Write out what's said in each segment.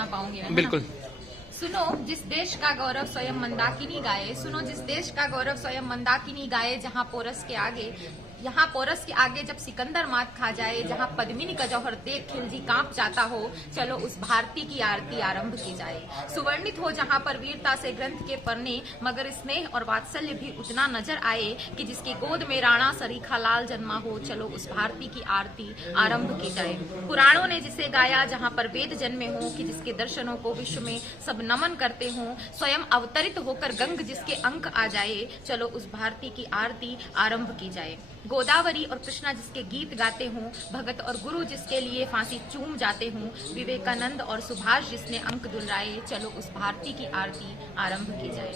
सुना पाओगे ना? बिल्कुल। सुनो जिस देश का गौरव स्वयं मंदाकिनी गाए, सुनो जिस देश का गौरव स्वयं मंदाकिनी गाए, जहाँ पोरस के आगे जब सिकंदर मात खा जाए, जहाँ पद्मिनी का जौहर देख खिलजी कांप जाता हो, चलो उस भारती की आरती आरंभ की जाए। सुवर्णित हो जहाँ पर वीरता से ग्रंथ के पन्ने, मगर स्नेह और वात्सल्य भी उतना नजर आए कि जिसकी गोद में राणा सरीखा लाल जन्मा हो, चलो उस भारती की आरती आरंभ की जाए। पुराणों ने जिसे गाया, जहाँ पर वेद जन्मे हो, कि जिसके दर्शनों को विश्व में सब नमन करते हों, स्वयं अवतरित होकर गंग जिसके अंक आ जाए, चलो उस भारती की आरती आरंभ की जाए। गोदावरी और कृष्णा जिसके गीत गाते हों, भगत और गुरु जिसके लिए फांसी चूम जाते हों, विवेकानंद और सुभाष जिसने अंक दुलराए, चलो उस भारती की आरती आरंभ की जाए।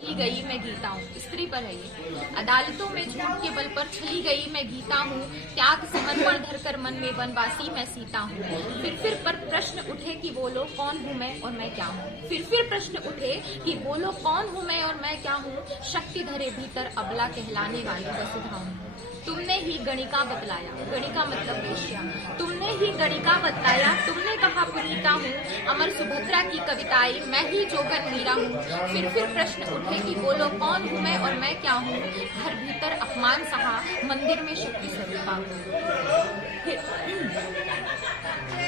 छली गई मैं गीता हूँ, स्त्री पर है ये। अदालतों में झूठ के बल पर छली गई मैं गीता हूँ, त्याग समर्पण धरकर मन में वनवासी मैं सीता हूँ। फिर पर प्रश्न उठे कि बोलो कौन हूँ मैं और मैं क्या हूँ। फिर प्रश्न उठे कि बोलो कौन हूँ मैं और मैं क्या हूँ। शक्ति धरे भीतर अबला कहलाने वाली वसुधा हूँ। तुमने ही गणिका बतलाया, गणिका मतलब वेश्या, तुमने ही गणिका बतलाया, तुमने कहा पुनीता हूँ, अमर सुभद्रा की कविताएं, मैं ही जोगन मीरा हूँ। फिर प्रश्न उठे कि बोलो कौन हूँ मैं और मैं क्या हूँ। घर भीतर अपमान सहा, मंदिर में शक्ति स्वरूपा हूँ।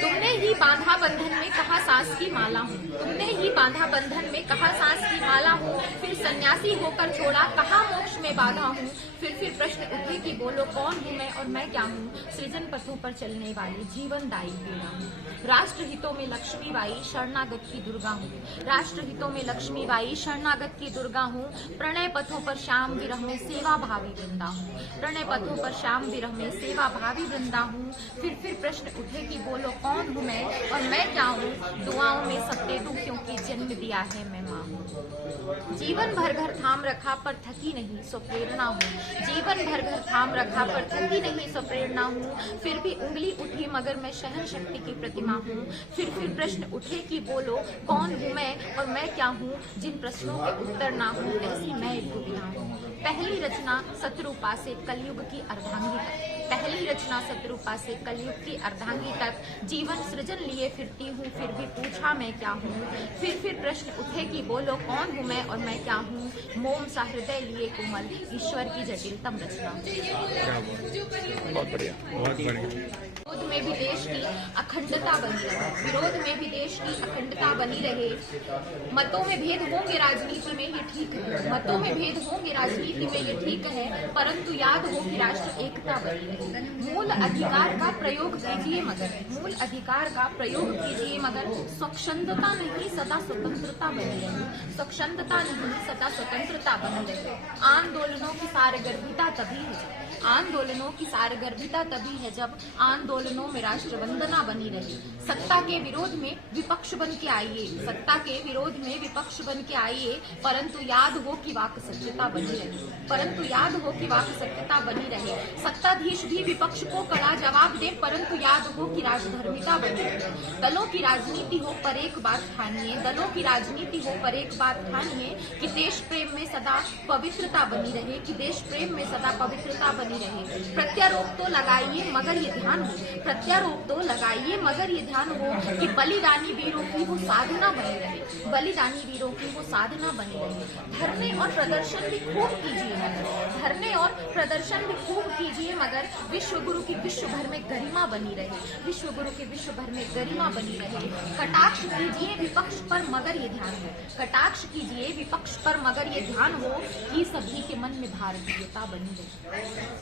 तुमने ही बांधा बंधन में कहा सांस की माला हूँ, तुमने ही बांधा बंधन में कहा सांस की माला हूँ। फिर सन्यासी होकर छोड़ा, कहा मोक्ष में बाधा हूँ। फिर प्रश्न उठे कि बोलो कौन हूँ मैं और मैं क्या हूँ। सृजन पथों पर चलने वाली जीवनदायी पीड़ा हूँ। राष्ट्र हितों में लक्ष्मी बाई शरणागत की दुर्गा हूँ, राष्ट्र हितों में लक्ष्मी बाई शरणागत की दुर्गा हूँ। प्रणय पथों पर श्याम विरह में सेवा भावी वृंदा हूँ, प्रणय पथों पर श्याम विरह में सेवा भावी वृंदा हूँ। फिर प्रश्न उठे कि बोलो कौन हूँ मैं और मैं क्या हूँ। दुआओं में सबके दुखियों की जन्म दिया है मैं माँ हूँ। जीवन भर घर थाम रखा पर थकी नहीं सो प्रेरणा हूँ, जीवन भर घर थाम रखा पर थकी नहीं सो प्रेरणा हूँ। फिर भी उंगली उठी मगर मैं सहन शक्ति की प्रतिमा हूँ। फिर प्रश्न उठे कि बोलो कौन हूँ मैं और मैं क्या हूँ। जिन प्रश्नों के उत्तर ना हो ऐसी मैं एक दुविधा हूँ। पहली रचना शत्रुपा से कलयुग की अर्धांगी तक, पहली रचना शत्रुपा से कलयुग की अर्धांगी तक, जीवन सृजन लिए फिरती हूँ फिर भी पूछा मैं क्या हूँ। फिर प्रश्न उठे कि बोलो कौन हूँ मैं और मैं क्या हूँ। मोम सा हृदय लिए कोमल ईश्वर की जटिलतम रचना। बहुत बढ़िया, बहुत बढ़िया। विरोध में भी देश की अखंडता बनी रहे, विरोध में भी देश की अखंडता बनी रहे। मतों में भेद होंगे राजनीति में ये ठीक है, मतों में भेद होंगे राजनीति में ये ठीक है, परंतु याद हो कि राष्ट्र एकता बनी रहे। मूल अधिकार का प्रयोग कीजिए मगर, मूल अधिकार का प्रयोग कीजिए मगर, स्वच्छंदता नहीं सदा स्वतंत्रता बनी रहे, स्वच्छंदता नहीं सदा स्वतंत्रता बनी रहे। आंदोलनों की सारगर्भिता तभी है, आंदोलनों की सारगर्भिता तभी है जब आंदोलनों में राष्ट्र वंदना बनी रहे। सत्ता के विरोध में विपक्ष बन के आइए, सत्ता के विरोध में विपक्ष बन के आइए, परंतु याद हो कि वाक सत्यता बनी रहे, परंतु याद हो कि वाक सत्यता बनी रहे। सत्ताधीश भी विपक्ष को कड़ा जवाब दे, परंतु याद हो कि राजधर्मिता बनी रहे। दलों की राजनीति हो पर एक बात ठानिए, दलों की राजनीति हो पर एक बात ठानिए कि देश प्रेम में सदा पवित्रता बनी रहे, कि देश प्रेम में सदा पवित्रता बनी रहे। प्रत्यारोप तो लगाइए मगर ये ध्यान हो, प्रत्यारोप तो लगाइए मगर ये ध्यान हो कि बलिदानी वीरों की वो साधना बनी रहे, बलिदानी वीरों की वो साधना बनी रहे। धरने और प्रदर्शन भी खूब कीजिए मगर, धरने और प्रदर्शन भी खूब कीजिए मगर, विश्व गुरु की विश्व भर में गरिमा बनी रहे, विश्व गुरु की विश्व भर में गरिमा बनी रहे। कटाक्ष कीजिए विपक्ष पर मगर ये ध्यान हो, कटाक्ष कीजिए विपक्ष पर मगर ये ध्यान हो कि सभी के मन में भारतीयता बनी रहे।